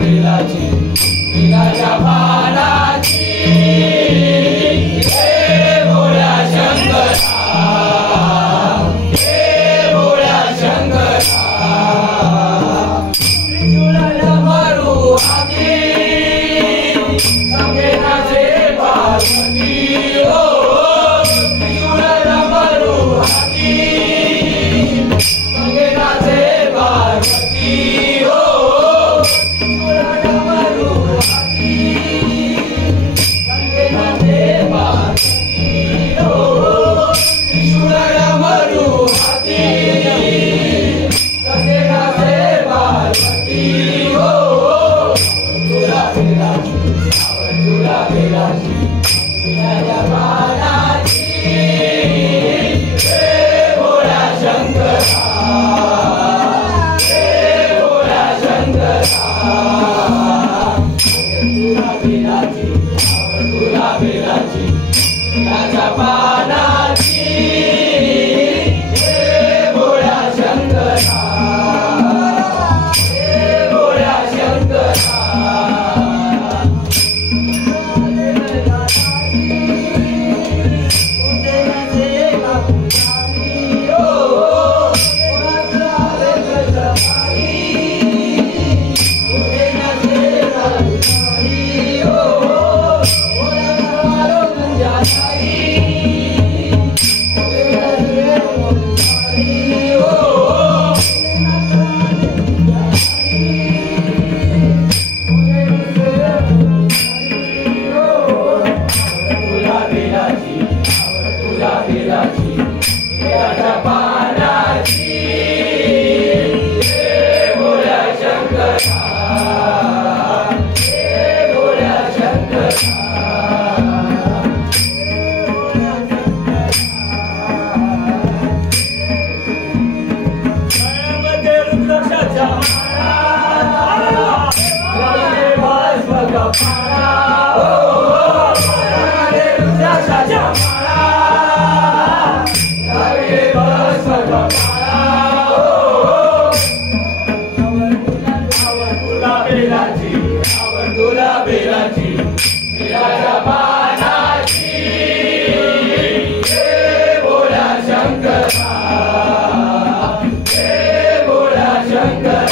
बेलाची बेलाच्या पानाची हे भोळ्या शंकरा हे भोळ्या शंकरा त्रिशूळाला मारू हाती संगेनाचे पार्वती हो त्रिशूळाला मारू हाती संगेनाचे पार्वती हो त्रिशूळाला मारू हाती संगेनाचे पार्वती हो त्रिशूळाला मारू हाती संगेनाचे पार्वती हो तुला बेलाची तुला बेलाची बेलाच्या पानाची हे भोळ्या शंकरा हे भोळ्या शंकरा तुला बेलाची तुला बेलाची बेलाच्या पानाची हे भोळ्या शंकरा हे भोळ्या शंकरा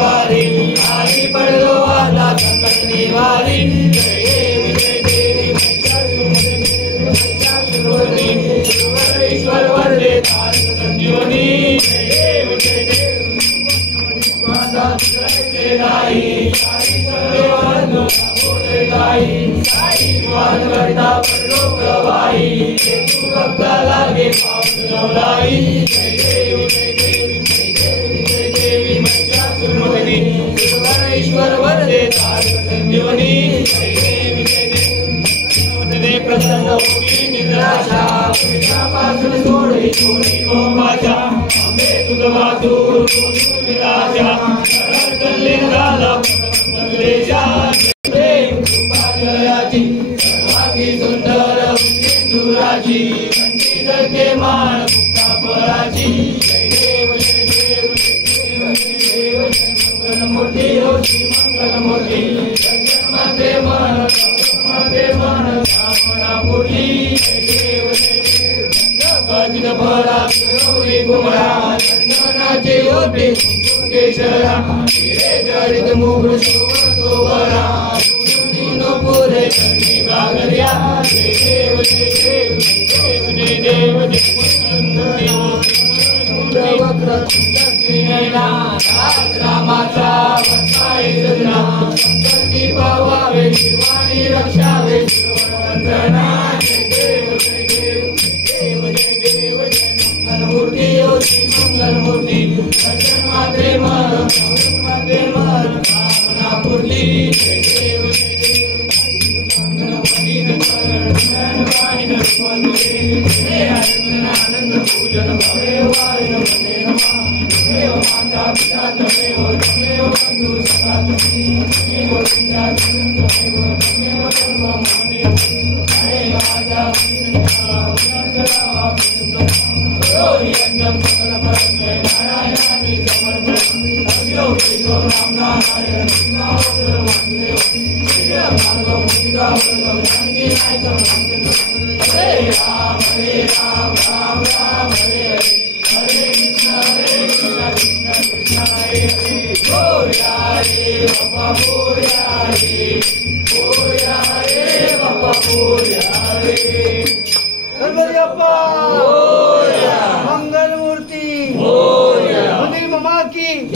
वारी आई पढ़ो वाला संकट निवारी जय देवी ईश्वर वरदे तारक संजीवनी जय देवी माता सेनाई साई सर्वंदो बोले गाई साई वाद करता पढ़ो प्रवाही तू भक्ता लागे पाप लवलाई जय देवी महिषासुरमर्दिनी ईश्वर वरदे तारक संजीवनी जय देवी दे प्रसन्न होगी निराशा पासून सोडी सोडी मोहाच्या आंबे तुझा दूर विलाशा कल्ले झाला कल्लेशा प्रेम कृपाची सर्वांगी सुंदर सिंधुराची कंठी धरके माळ मुक्ता पराची जय देव जय देव जय देव जय देव मंगलमूर्ती हो श्री मंगलमूर्ती जगन्माते मन कामना पूर्ती जय देव गज भरा गौरी घुमरा चंदनाचे ओटे केशरा हिरे जडित मुकुट शोभतो बरा दीनो पुरे करणी गागर्या जय देव जय देव जय देव जय देव वक्र नैना रामाचा वत्साय सजना संकटी पावावे शिवानी रक्षावे वंदना जय देव जय देव जय देव जय मंगलमूर्ती हो श्री मंगलमूर्ती दर्शन मात्रे मन कामना पूर्ती जय देव जय देव आनंद पूजन भवे वारिन वंदे नमः देव माता पिता तमेव बंधु सखा तमेव विद्या तमेव सर्वं ममेव हरे राजा यज्ञं सकल परस्मै नारायणानि समर्पयामि अभ्यो राम नारायण हरे राम राम राम हरे हरे कृष्ण कृष्ण कृष्ण हरे हरे बोया रे बाबा बोया रे बाबा बोया रे गणपति बप्पा